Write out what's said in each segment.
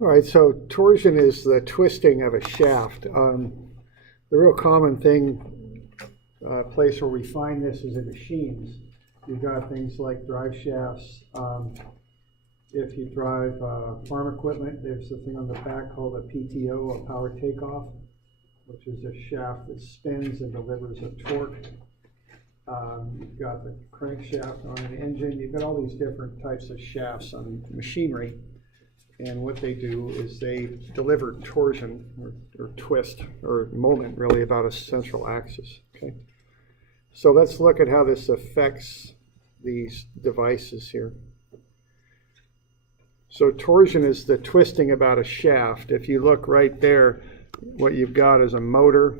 All right, so torsion is the twisting of a shaft. The real common thing, place where we find this is in machines. You've got things like drive shafts. If you drive farm equipment, there's a thing on the back called a PTO, a power takeoff, which is a shaft that spins and delivers a torque. You've got the crankshaft on an engine. You've got all these different types of shafts on machinery. And what they do is they deliver torsion or twist or moment really about a central axis. Okay. So let's look at how this affects these devices here. So torsion is the twisting about a shaft. If you look right there, what you've got is a motor,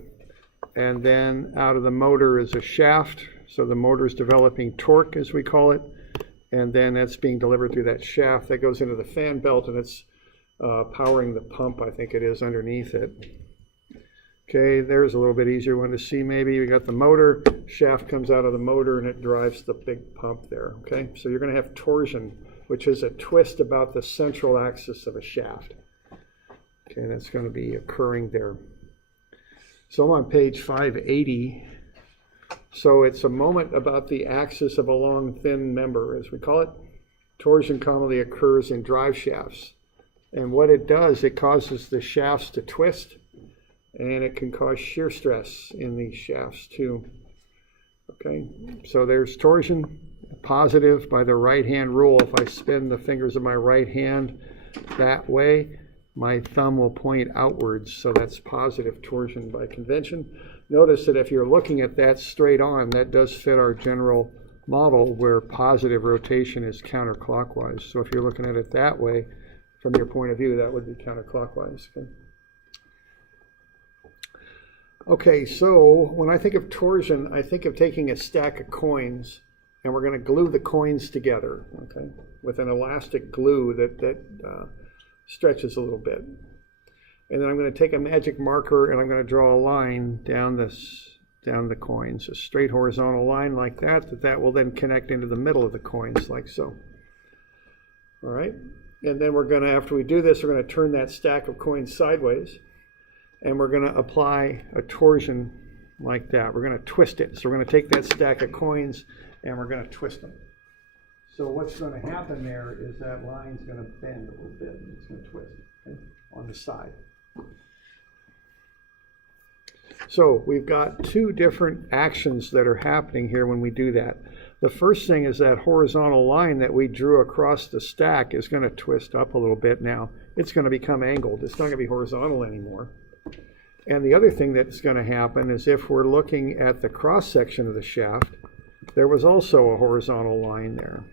and then out of the motor is a shaft. So the motor is developing torque, as we call it, and then that's being delivered through that shaft that goes into the fan belt, and it's powering the pump, I think it is, underneath it. Okay, there's a little bit easier one to see maybe. We got the motor, shaft comes out of the motor, and it drives the big pump there. Okay, so you're going to have torsion, which is a twist about the central axis of a shaft. Okay, that's going to be occurring there. So I'm on page 580. So it's a moment about the axis of a long, thin member, as we call it. Torsion commonly occurs in drive shafts. And what it does, it causes the shafts to twist, and it can cause shear stress in these shafts too. Okay, so there's torsion, positive by the right-hand rule. If I spin the fingers of my right hand that way, my thumb will point outwards, so that's positive torsion by convention. Notice that if you're looking at that straight on, that does fit our general model where positive rotation is counterclockwise. So if you're looking at it that way, from your point of view, that would be counterclockwise. Okay, so when I think of torsion, I think of taking a stack of coins, and we're going to glue the coins together, okay, with an elastic glue that stretches a little bit. And then I'm going to take a magic marker and I'm going to draw a line down the coins, a straight horizontal line like that will then connect into the middle of the coins like so. All right, and then we're going to, after we do this, we're going to turn that stack of coins sideways, and we're going to apply a torsion like that. We're going to twist it. So we're going to take that stack of coins and we're going to twist them. So what's going to happen there is that line's going to bend a little bit. It's going to twist, okay, on the side. So we've got two different actions that are happening here when we do that. The first thing is that horizontal line that we drew across the stack is going to twist up a little bit now. It's going to become angled. It's not going to be horizontal anymore. And the other thing that's going to happen is if we're looking at the cross section of the shaft, there was also a horizontal line there.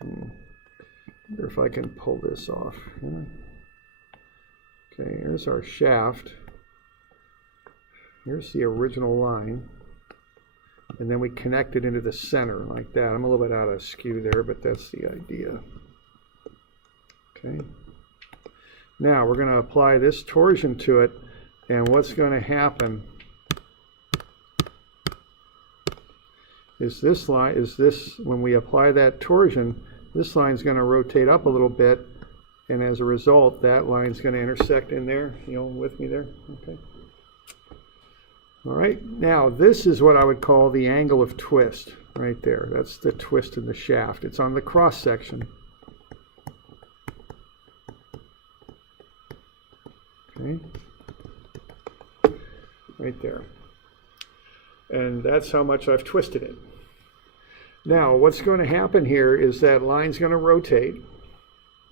I wonder if I can pull this off. Okay, here's our shaft. Here's the original line. And then we connect it into the center like that. I'm a little bit out of skew there, but that's the idea. Okay. Now we're going to apply this torsion to it, and what's going to happen is this line, when we apply that torsion, this line's going to rotate up a little bit, and as a result, that line's going to intersect in there. You know, with me there? Okay. All right, now this is what I would call the angle of twist right there. That's the twist in the shaft. It's on the cross section. Okay, right there. And that's how much I've twisted it. Now, what's going to happen here is that line's going to rotate.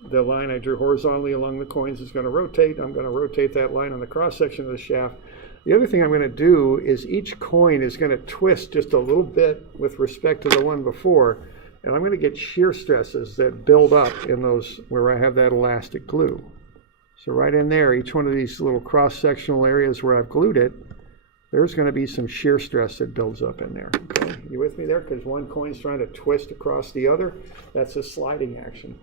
The line I drew horizontally along the coins is going to rotate. I'm going to rotate that line on the cross section of the shaft. The other thing I'm going to do is each coin is going to twist just a little bit with respect to the one before, and I'm going to get shear stresses that build up in those where I have that elastic glue. So right in there, each one of these little cross-sectional areas where I've glued it, there's going to be some shear stress that builds up in there. Okay, you with me there? Because one coin's trying to twist across the other. That's a sliding action.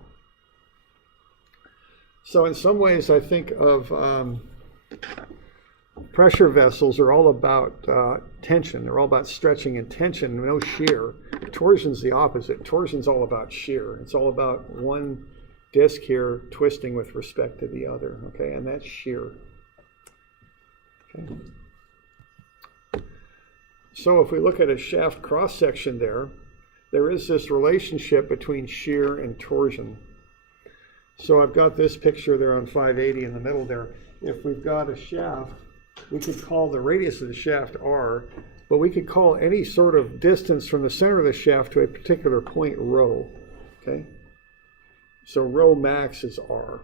So in some ways, I think of pressure vessels are all about tension. They're all about stretching and tension, no shear. Torsion's the opposite. Torsion's all about shear. It's all about one disc here twisting with respect to the other, okay, and that's shear. Okay. So if we look at a shaft cross-section there is this relationship between shear and torsion. So I've got this picture there on 580 in the middle there. If we've got a shaft, we could call the radius of the shaft R, but we could call any sort of distance from the center of the shaft to a particular point rho, okay? So rho max is R.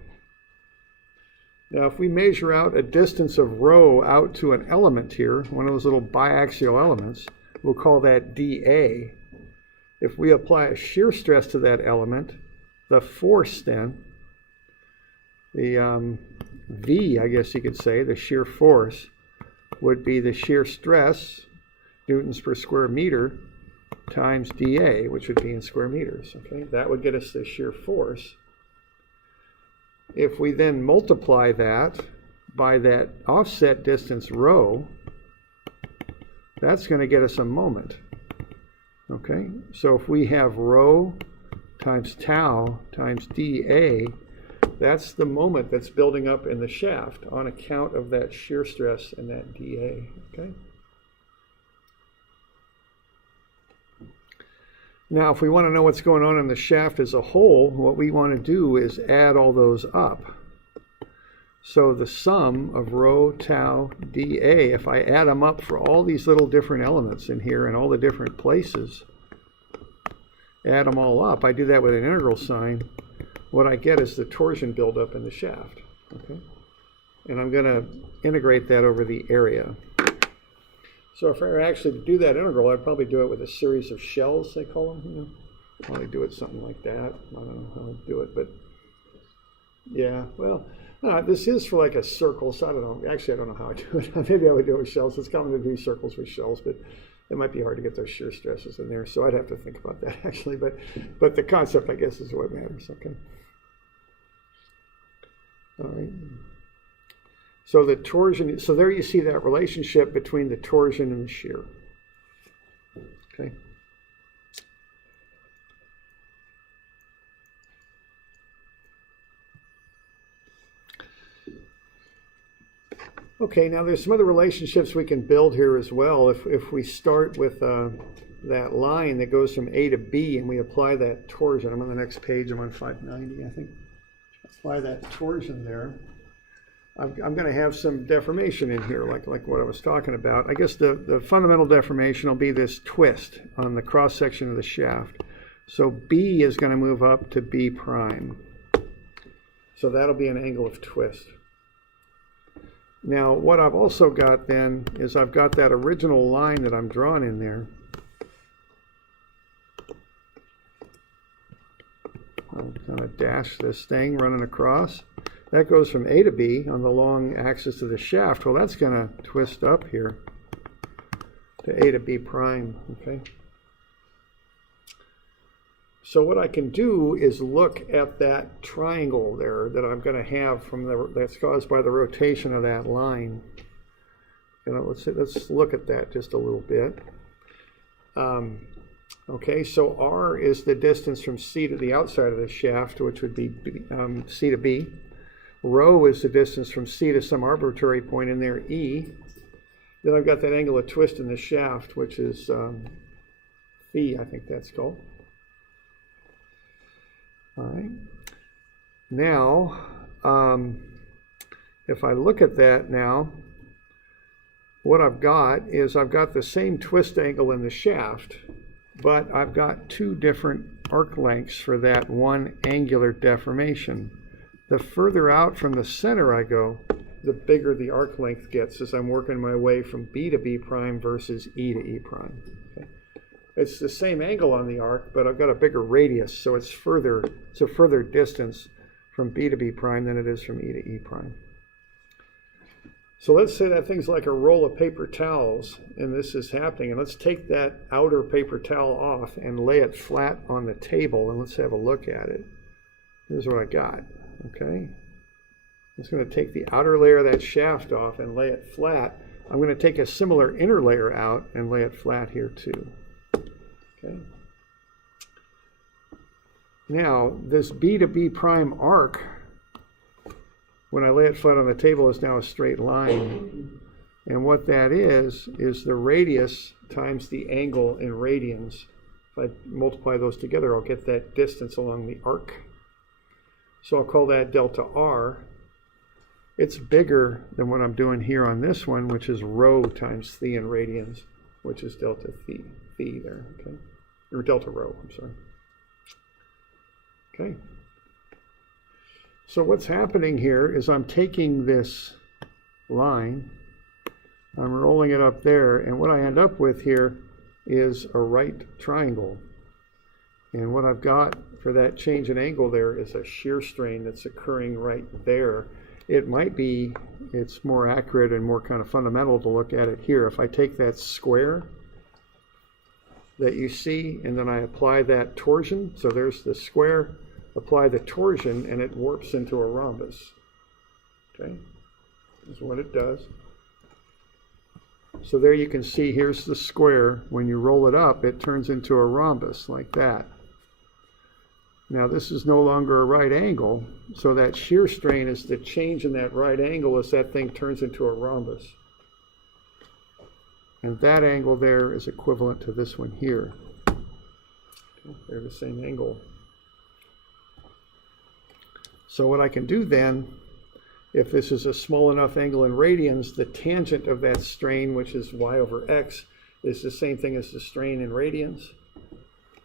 Now if we measure out a distance of rho out to an element here, one of those little biaxial elements, we'll call that dA. If we apply a shear stress to that element, the force then, the V, I guess you could say, the shear force, would be the shear stress, newtons per square meter, times dA, which would be in square meters. Okay, that would get us the shear force. If we then multiply that by that offset distance rho, that's going to get us a moment. Okay, so if we have rho times tau times dA, that's the moment that's building up in the shaft on account of that shear stress and that dA. Okay. Now, if we want to know what's going on in the shaft as a whole, what we want to do is add all those up. So the sum of rho, tau, dA, if I add them up for all these little different elements in here and all the different places, add them all up, I do that with an integral sign, what I get is the torsion buildup in the shaft. Okay? And I'm going to integrate that over the area. So if I were actually to do that integral, I'd probably do it with a series of shells, they call them. You know? Probably do it something like that. I don't know how to do it, but yeah, well, no, this is for like a circle, so I don't know. Actually, I don't know how I do it. Maybe I would do it with shells. It's common to do circles with shells, but it might be hard to get those shear stresses in there. So I'd have to think about that actually, but the concept, I guess, is what matters. Okay. All right. So the torsion, so there you see that relationship between the torsion and the shear. Okay. Okay, now there's some other relationships we can build here as well. If we start with that line that goes from A to B and we apply that torsion, I'm on the next page, I'm on 590, I think. Apply that torsion there. I'm going to have some deformation in here, like what I was talking about. I guess the fundamental deformation will be this twist on the cross-section of the shaft. So B is going to move up to B prime. So that'll be an angle of twist. Now, what I've also got then is I've got that original line that I'm drawing in there. I'll kind of dash this thing running across. That goes from A to B on the long axis of the shaft. Well, that's going to twist up here to A to B prime, okay? So what I can do is look at that triangle there that I'm going to have from that's caused by the rotation of that line. You know, let's look at that just a little bit. Okay, so R is the distance from C to the outside of the shaft, which would be C to B. Rho is the distance from C to some arbitrary point in there, E. Then I've got that angle of twist in the shaft, which is phi, I think that's called. All right. Now, if I look at that now, what I've got is I've got the same twist angle in the shaft, but I've got two different arc lengths for that one angular deformation. The further out from the center I go, the bigger the arc length gets as I'm working my way from B to B prime versus E to E prime. Okay. It's the same angle on the arc, but I've got a bigger radius, so it's a further distance from B to B prime than it is from E to E prime. So let's say that thing's like a roll of paper towels, and this is happening, and let's take that outer paper towel off and lay it flat on the table, and let's have a look at it. Here's what I got. Okay, I'm just going to take the outer layer of that shaft off and lay it flat. I'm going to take a similar inner layer out and lay it flat here too. Okay. Now, this B to B prime arc, when I lay it flat on the table, is now a straight line. And what that is the radius times the angle in radians. If I multiply those together, I'll get that distance along the arc. So I'll call that delta R. It's bigger than what I'm doing here on this one, which is rho times phi in radians, which is delta phi there, okay? Or delta rho, I'm sorry. Okay. So what's happening here is I'm taking this line, I'm rolling it up there, and what I end up with here is a right triangle. And what I've got for that change in angle there is a shear strain that's occurring right there. It might be, it's more accurate and more kind of fundamental to look at it here. If I take that square that you see, and then I apply that torsion, so there's the square, apply the torsion, and it warps into a rhombus. Okay, that's what it does. So there you can see, here's the square. When you roll it up, it turns into a rhombus like that. Now this is no longer a right angle, so that shear strain is the change in that right angle as that thing turns into a rhombus. And that angle there is equivalent to this one here. Okay, they're the same angle. So what I can do then, if this is a small enough angle in radians, the tangent of that strain, which is y over x, is the same thing as the strain in radians.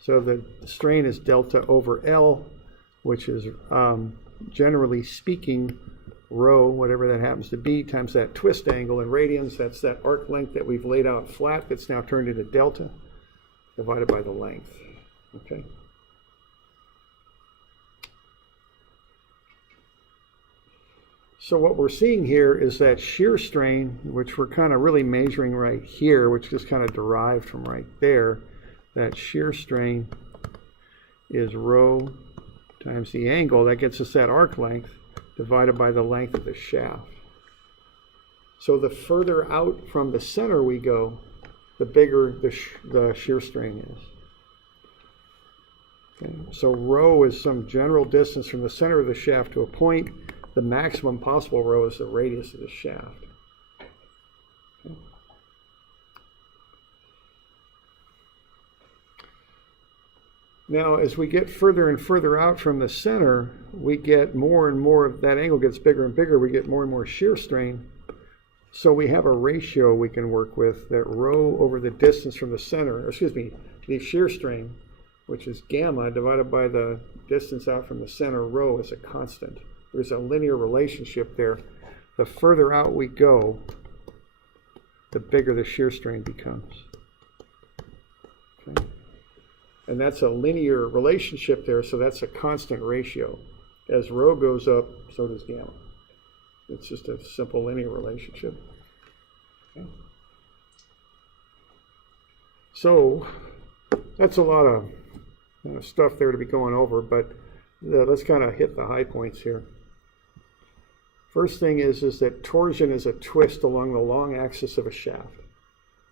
So the strain is delta over L, which is generally speaking rho, whatever that happens to be, times that twist angle in radians. That's that arc length that we've laid out flat that's now turned into delta, divided by the length. Okay. So what we're seeing here is that shear strain, which we're kind of really measuring right here, which is kind of derived from right there. That shear strain is rho times the angle. That gets us that arc length divided by the length of the shaft. So the further out from the center we go, the bigger the shear strain is. Okay. So rho is some general distance from the center of the shaft to a point. The maximum possible rho is the radius of the shaft. Okay. Now, as we get further and further out from the center, we get more and more of that angle gets bigger and bigger. We get more and more shear strain. So we have a ratio we can work with, that rho over the distance from the center, or excuse me, the shear strain, which is gamma, divided by the distance out from the center, rho, is a constant. There's a linear relationship there. The further out we go, the bigger the shear strain becomes. Okay. And that's a linear relationship there, so that's a constant ratio. As rho goes up, so does gamma. It's just a simple linear relationship. Okay. So that's a lot of stuff there to be going over, but let's kind of hit the high points here. First thing is that torsion is a twist along the long axis of a shaft.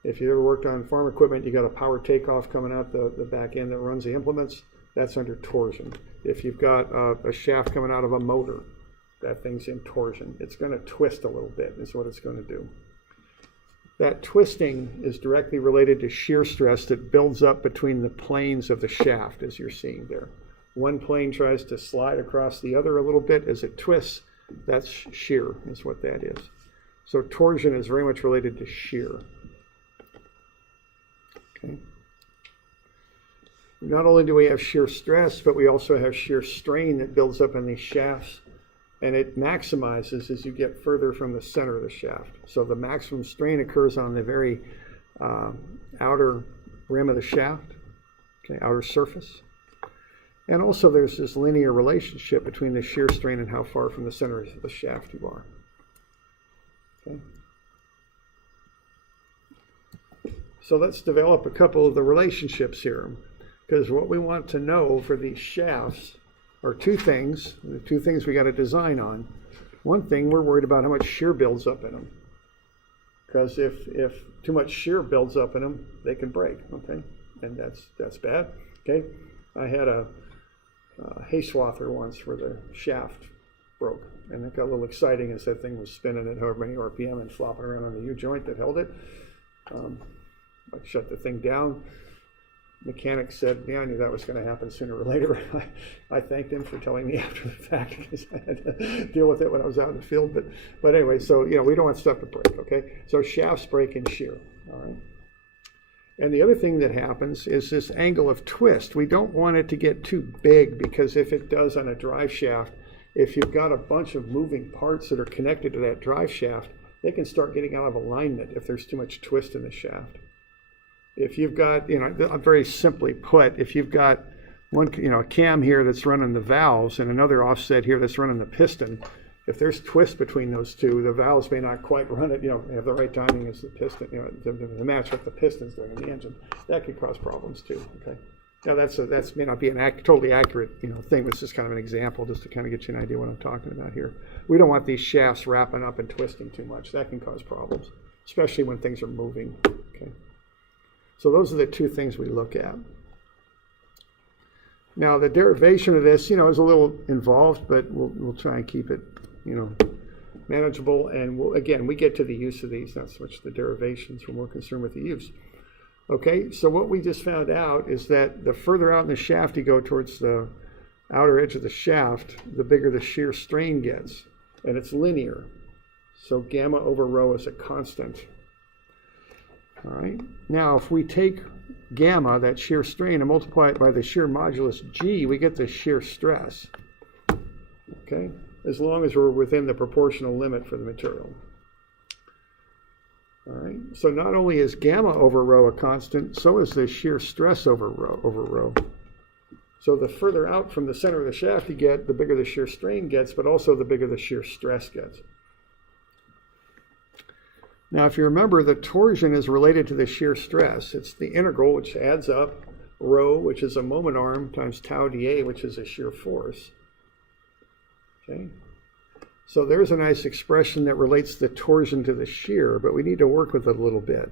If you ever worked on farm equipment, you got a power takeoff coming out the back end that runs the implements, that's under torsion. If you've got a shaft coming out of a motor, that thing's in torsion. It's going to twist a little bit, is what it's going to do. That twisting is directly related to shear stress that builds up between the planes of the shaft, as you're seeing there. One plane tries to slide across the other a little bit as it twists. That's shear, is what that is. So torsion is very much related to shear. Okay. Not only do we have shear stress, but we also have shear strain that builds up in these shafts, and it maximizes as you get further from the center of the shaft. So the maximum strain occurs on the very outer rim of the shaft, okay, outer surface. And also there's this linear relationship between the shear strain and how far from the center of the shaft you are. Okay. So let's develop a couple of the relationships here, because what we want to know for these shafts are two things, the two things we got to design on. One thing, we're worried about how much shear builds up in them, because if too much shear builds up in them, they can break, okay? And that's bad, okay? I had a hay swather once where the shaft broke, and it got a little exciting as that thing was spinning at however many RPM and flopping around on the U-joint that held it. I shut the thing down. Mechanic said, yeah, I knew that was going to happen sooner or later. I thanked him for telling me after the fact because I had to deal with it when I was out in the field. But anyway, so we don't want stuff to break, okay? So shafts break in shear, all right? And the other thing that happens is this angle of twist. We don't want it to get too big because if it does on a drive shaft, if you've got a bunch of moving parts that are connected to that drive shaft, they can start getting out of alignment if there's too much twist in the shaft. If you've got, very simply put, if you've got one, a cam here that's running the valves and another offset here that's running the piston, if there's twist between those two, the valves may not quite run it, have the right timing as the piston, to match what the piston's doing in the engine. That could cause problems too, okay? Now that's may not be an totally accurate, thing, but it's just kind of an example just to kind of get you an idea what I'm talking about here. We don't want these shafts wrapping up and twisting too much. That can cause problems, especially when things are moving, okay? So those are the two things we look at. Now the derivation of this, is a little involved, but we'll try and keep it, manageable. And we get to the use of these, not so much the derivations. We're more concerned with the use. Okay, so what we just found out is that the further out in the shaft you go towards the outer edge of the shaft, the bigger the shear strain gets, and it's linear. So gamma over rho is a constant. All right. Now, if we take gamma, that shear strain, and multiply it by the shear modulus G, we get the shear stress. Okay, as long as we're within the proportional limit for the material. All right. So not only is gamma over rho a constant, so is the shear stress over rho. So the further out from the center of the shaft you get, the bigger the shear strain gets, but also the bigger the shear stress gets. Now, if you remember, the torsion is related to the shear stress. It's the integral, which adds up rho, which is a moment arm, times tau dA, which is a shear force. Okay. So there's a nice expression that relates the torsion to the shear, but we need to work with it a little bit.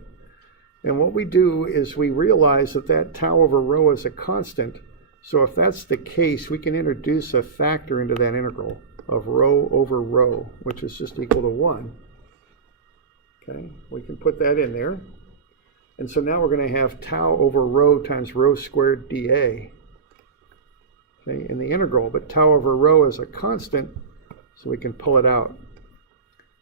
And what we do is we realize that tau over rho is a constant. So if that's the case, we can introduce a factor into that integral of rho over rho, which is just equal to 1. Okay, we can put that in there. And so now we're going to have tau over rho times rho squared dA, okay, in the integral. But tau over rho is a constant, so we can pull it out.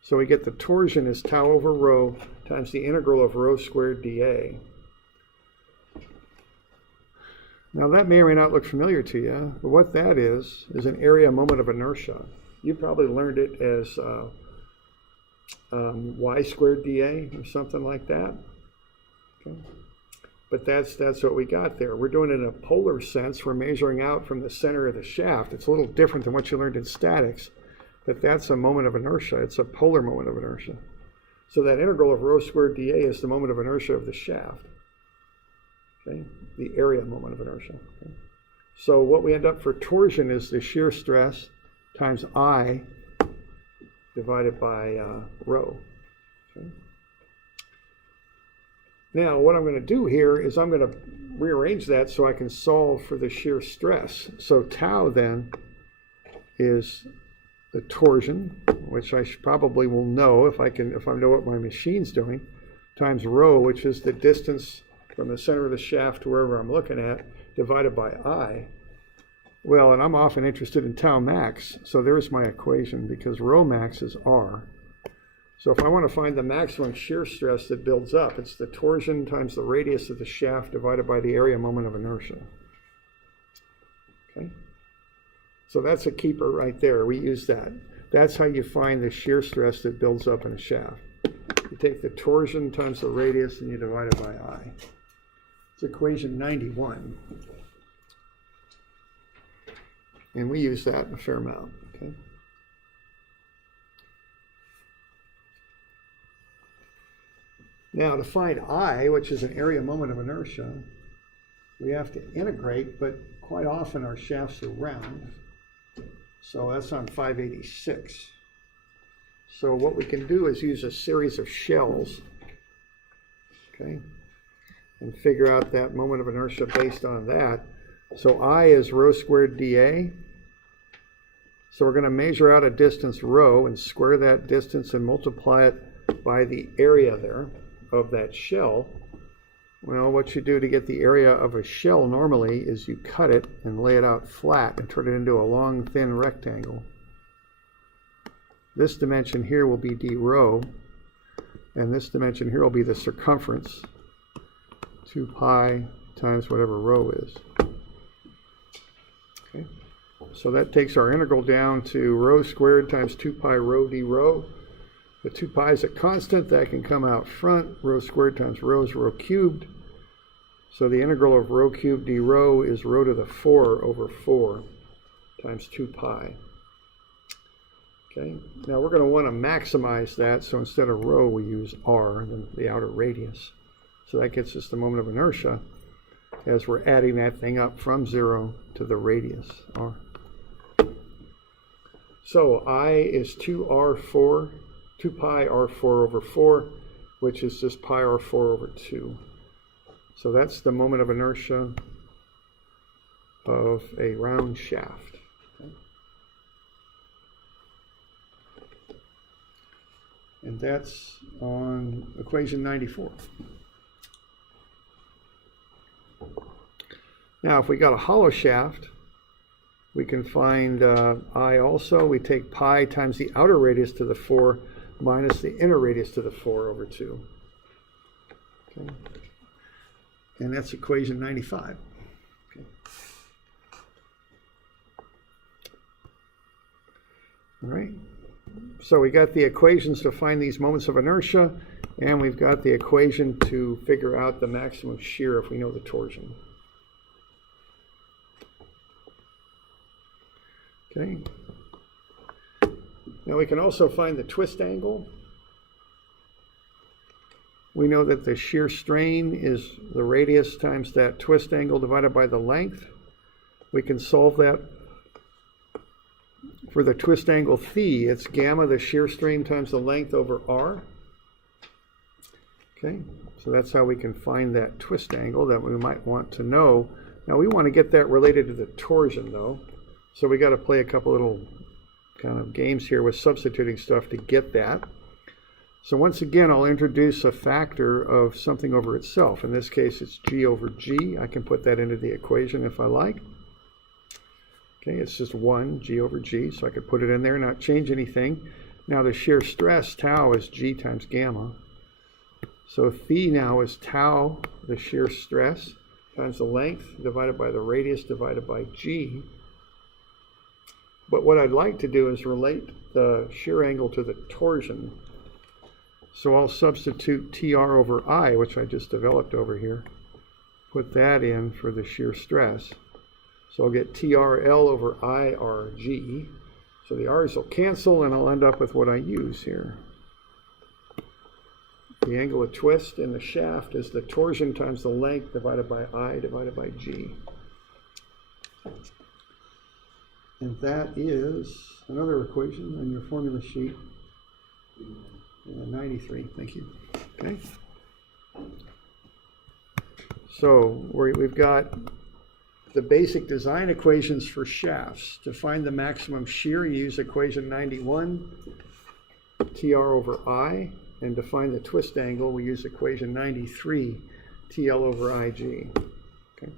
So we get the torsion is tau over rho times the integral of rho squared dA. Now that may or may not look familiar to you, but what that is an area moment of inertia. You probably learned it as y squared dA or something like that. Okay. But that's what we got there. We're doing it in a polar sense. We're measuring out from the center of the shaft. It's a little different than what you learned in statics, but that's a moment of inertia. It's a polar moment of inertia. So that integral of rho squared dA is the moment of inertia of the shaft. Okay, the area moment of inertia. Okay. So what we end up for torsion is the shear stress times I divided by rho. Okay. Now what I'm going to do here is I'm going to rearrange that so I can solve for the shear stress. So tau then is the torsion, which I probably will know if I know what my machine's doing, times rho, which is the distance from the center of the shaft to wherever I'm looking at, divided by I. Well, and I'm often interested in tau max, so there's my equation, because rho max is R. So if I want to find the maximum shear stress that builds up, it's the torsion times the radius of the shaft divided by the area moment of inertia. Okay? So that's a keeper right there. We use that. That's how you find the shear stress that builds up in a shaft. You take the torsion times the radius and you divide it by I. It's equation 91. And we use that a fair amount. Okay? Now to find I, which is an area moment of inertia, we have to integrate, but quite often our shafts are round. So that's on 586. So what we can do is use a series of shells, okay, and figure out that moment of inertia based on that. So I is rho squared dA. So we're going to measure out a distance rho and square that distance and multiply it by the area there of that shell. Well, what you do to get the area of a shell normally is you cut it and lay it out flat and turn it into a long, thin rectangle. This dimension here will be d rho, and this dimension here will be the circumference, 2 pi times whatever rho is. Okay. So that takes our integral down to rho squared times 2 pi rho d rho. The 2 pi is a constant that can come out front. Rho squared times rho is rho cubed. So the integral of rho cubed d rho is rho to the 4 over 4 times 2 pi. Okay, now we're going to want to maximize that, so instead of rho we use r, the outer radius. So that gets us the moment of inertia as we're adding that thing up from 0 to the radius, r. So I is 2 pi r4 over 4, which is just pi r4 over 2. So that's the moment of inertia of a round shaft. Okay. And that's on equation 94. Now, if we got a hollow shaft, we can find I also. We take pi times the outer radius to the 4 minus the inner radius to the 4 over 2. Okay. And that's equation 95. Okay. All right. So we got the equations to find these moments of inertia, and we've got the equation to figure out the maximum shear if we know the torsion. Okay. Now we can also find the twist angle. We know that the shear strain is the radius times that twist angle divided by the length. We can solve that for the twist angle phi. It's gamma, the shear strain, times the length over r. Okay, so that's how we can find that twist angle that we might want to know. Now we want to get that related to the torsion though. So we got to play a couple little kind of games here with substituting stuff to get that. So once again, I'll introduce a factor of something over itself. In this case, it's g over g. I can put that into the equation if I like. Okay, it's just 1 g over g, so I could put it in there, not change anything. Now the shear stress, tau, is g times gamma. So phi now is tau, the shear stress, times the length divided by the radius divided by g. But what I'd like to do is relate the shear angle to the torsion. So I'll substitute TR over I, which I just developed over here, put that in for the shear stress. So I'll get TRL over IRG. So the R's will cancel and I'll end up with what I use here. The angle of twist in the shaft is the torsion times the length divided by I divided by G. And that is another equation on your formula sheet. 93, thank you. Okay. So we've got the basic design equations for shafts. To find the maximum shear, you use equation 91, TR over I. And to find the twist angle, we use equation 93, TL over IG. Okay.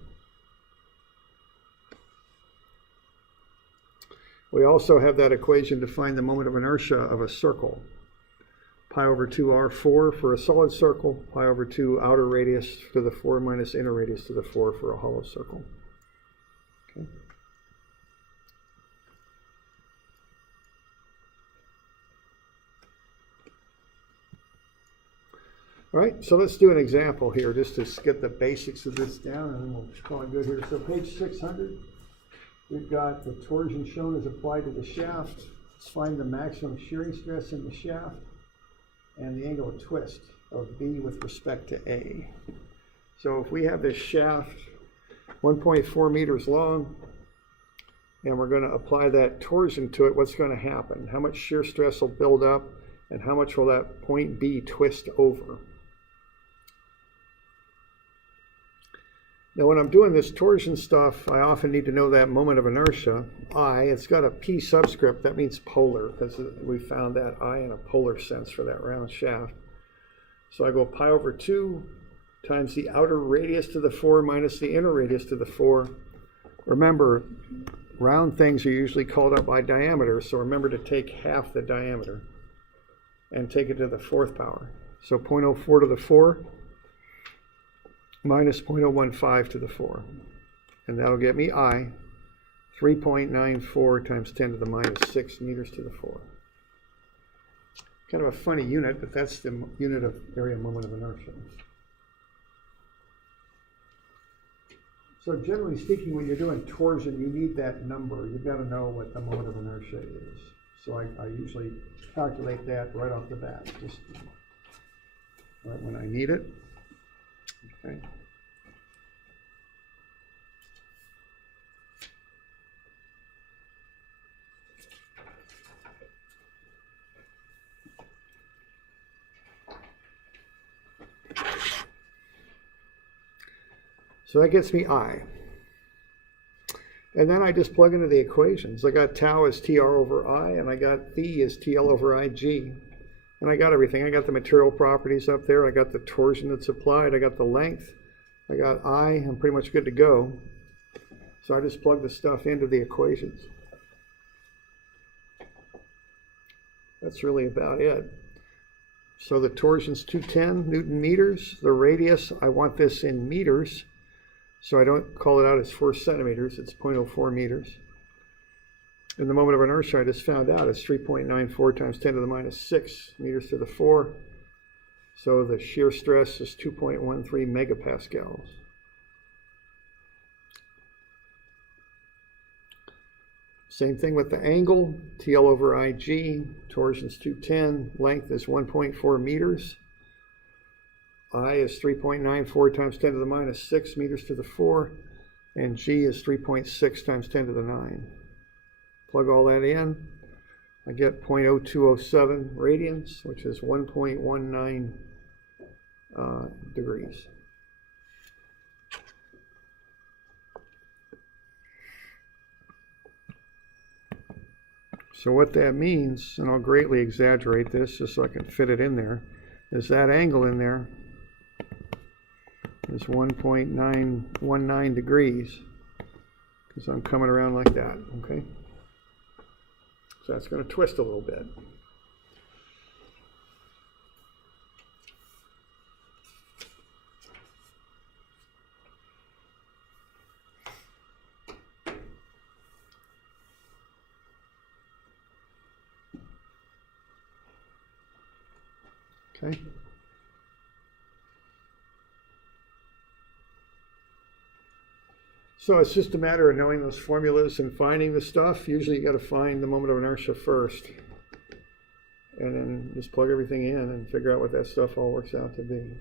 We also have that equation to find the moment of inertia of a circle. Pi over 2R4 for a solid circle, pi over 2 outer radius to the 4 minus inner radius to the 4 for a hollow circle. Okay. All right, so let's do an example here just to get the basics of this down, and then we'll call it good here. So page 600, we've got the torsion shown as applied to the shaft. Let's find the maximum shearing stress in the shaft and the angle of twist of B with respect to A. So if we have this shaft 1.4 meters long, and we're going to apply that torsion to it, what's going to happen? How much shear stress will build up, and how much will that point B twist over? Now when I'm doing this torsion stuff, I often need to know that moment of inertia, I. It's got a P subscript, that means polar, because we found that I in a polar sense for that round shaft. So I go pi over 2 times the outer radius to the 4 minus the inner radius to the 4. Remember, round things are usually called out by diameter, so remember to take half the diameter and take it to the 4th power. So 0.04 to the 4 minus 0.015 to the 4. And that'll get me I, 3.94 times 10 to the minus 6 meters to the 4. Kind of a funny unit, but that's the unit of area moment of inertia. So generally speaking, when you're doing torsion, you need that number. You've got to know what the moment of inertia is. So I usually calculate that right off the bat, just right when I need it. Okay. So that gets me I. And then I just plug into the equations. I got tau as TR over I, and I got phi as TL over IG. And I got everything. I got the material properties up there. I got the torsion that's applied. I got the length. I got I. I'm pretty much good to go. So I just plug the stuff into the equations. That's really about it. So the torsion's 210 Newton meters. The radius, I want this in meters. So I don't call it out as 4 centimeters. It's 0.04 meters. And the moment of inertia I just found out is 3.94 times 10 to the minus 6 meters to the 4. So the shear stress is 2.13 megapascals. Same thing with the angle, TL over IG, torsion's 210, length is 1.4 meters. I is 3.94 times 10 to the minus 6 meters to the 4, and G is 3.6 times 10 to the 9. Plug all that in, I get 0.0207 radians, which is 1.19 degrees. So what that means, and I'll greatly exaggerate this just so I can fit it in there, is that angle in there is 1.919 degrees, because I'm coming around like that, okay? So that's going to twist a little bit. Okay. So it's just a matter of knowing those formulas and finding the stuff. Usually you got to find the moment of inertia first, and then just plug everything in and figure out what that stuff all works out to be.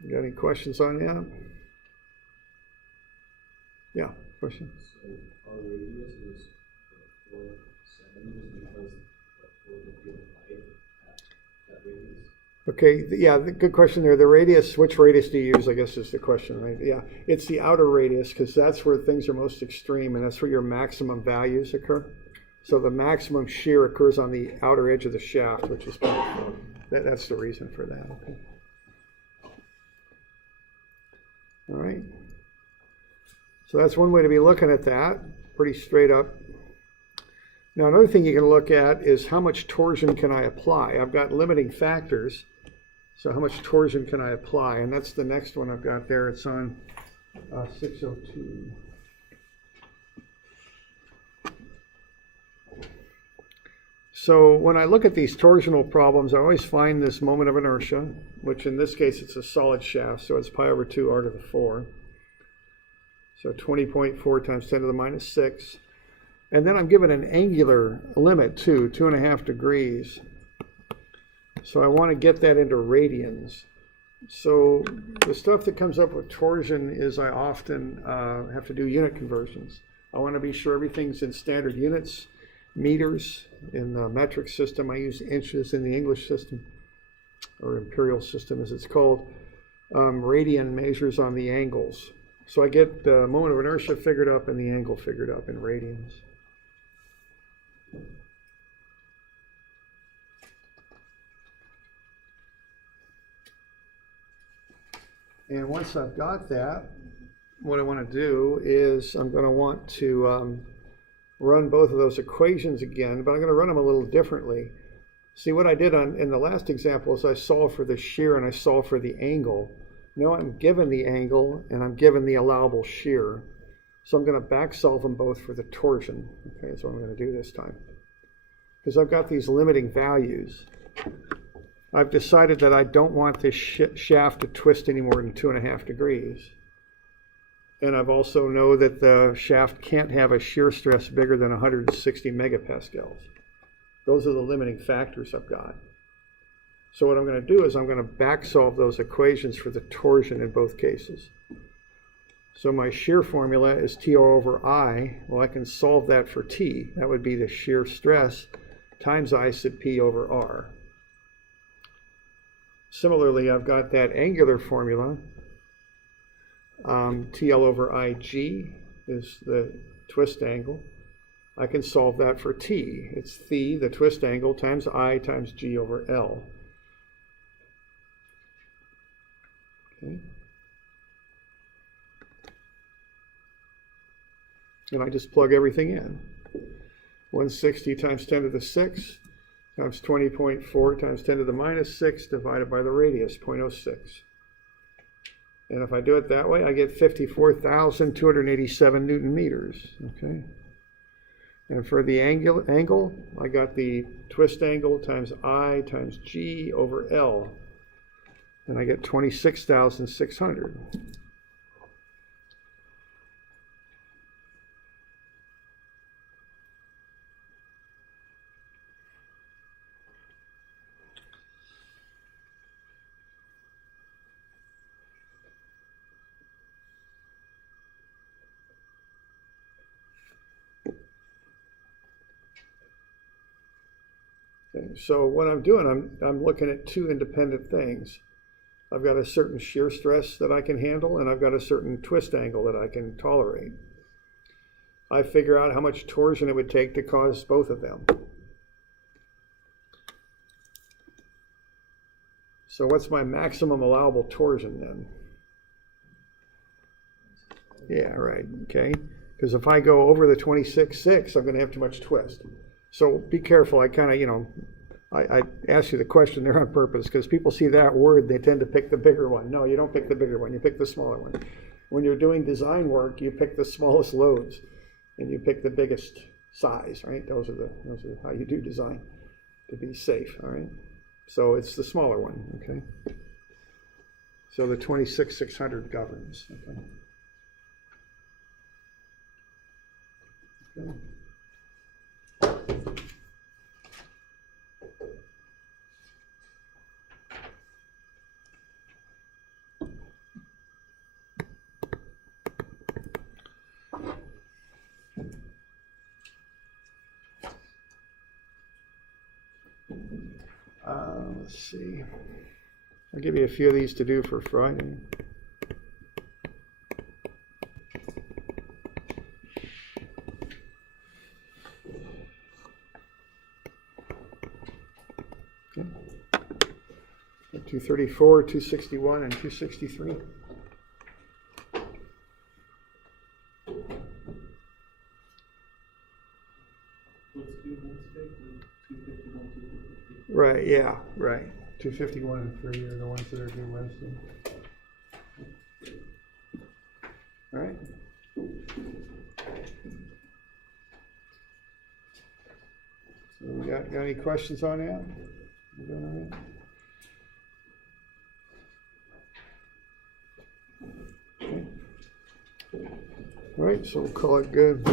You got any questions on that? Yeah, question? So our radius is 4 centimeters because the 4 would be applied at that radius? Okay, yeah, good question there. The radius, which radius do you use, I guess is the question, right? Yeah, it's the outer radius because that's where things are most extreme and that's where your maximum values occur. So the maximum shear occurs on the outer edge of the shaft, which is that's the reason for that. Okay. All right. So that's one way to be looking at that, pretty straight up. Now another thing you can look at is how much torsion can I apply? I've got limiting factors, so how much torsion can I apply? And that's the next one I've got there. It's on 602. So when I look at these torsional problems, I always find this moment of inertia, which in this case it's a solid shaft, so it's pi over 2 r to the 4. So 20.4 times 10 to the minus 6. And then I'm given an angular limit too, 2.5 degrees. So I want to get that into radians. So the stuff that comes up with torsion is I often have to do unit conversions. I want to be sure everything's in standard units, meters. In the metric system, I use inches. In the English system, or imperial system as it's called, radian measures on the angles. So I get the moment of inertia figured up and the angle figured up in radians. And once I've got that, what I want to do is I'm going to want to run both of those equations again, but I'm going to run them a little differently. See, what I did in the last example is I solved for the shear and I solved for the angle. Now I'm given the angle and I'm given the allowable shear. So I'm going to back solve them both for the torsion. Okay, that's what I'm going to do this time. Because I've got these limiting values. I've decided that I don't want this shaft to twist any more than 2.5 degrees. And I've also know that the shaft can't have a shear stress bigger than 160 megapascals. Those are the limiting factors I've got. So what I'm going to do is I'm going to back solve those equations for the torsion in both cases. So my shear formula is TO over I. Well, I can solve that for T. That would be the shear stress times I sub P over R. Similarly, I've got that angular formula. TL over IG is the twist angle. I can solve that for T. It's phi, the twist angle, times I times G over L. Okay. And I just plug everything in. 160 times 10 to the 6 times 20.4 times 10 to the minus 6 divided by the radius, 0.06. And if I do it that way, I get 54,287 Newton meters. Okay. And for the angle, I got the twist angle times I times G over L. And I get 26,600. Okay, so what I'm doing, I'm looking at two independent things. I've got a certain shear stress that I can handle, and I've got a certain twist angle that I can tolerate. I figure out how much torsion it would take to cause both of them. So what's my maximum allowable torsion then? Yeah, right, okay. Because if I go over the 26.6, I'm going to have too much twist. So be careful. I kind of, I asked you the question there on purpose because people see that word, they tend to pick the bigger one. No, you don't pick the bigger one. You pick the smaller one. When you're doing design work, you pick the smallest loads and you pick the biggest size, right? Those are how you do design to be safe, all right? So it's the smaller one, okay? So the 26,600 governs, okay? Okay. Let's see. I'll give you a few of these to do for Friday. Okay. 234, 261, and 263. Right, yeah, right. 251 and 3 are the ones that are due Wednesday. All right. So we got any questions on that? You doing all right? Okay. All right, so we'll call it good.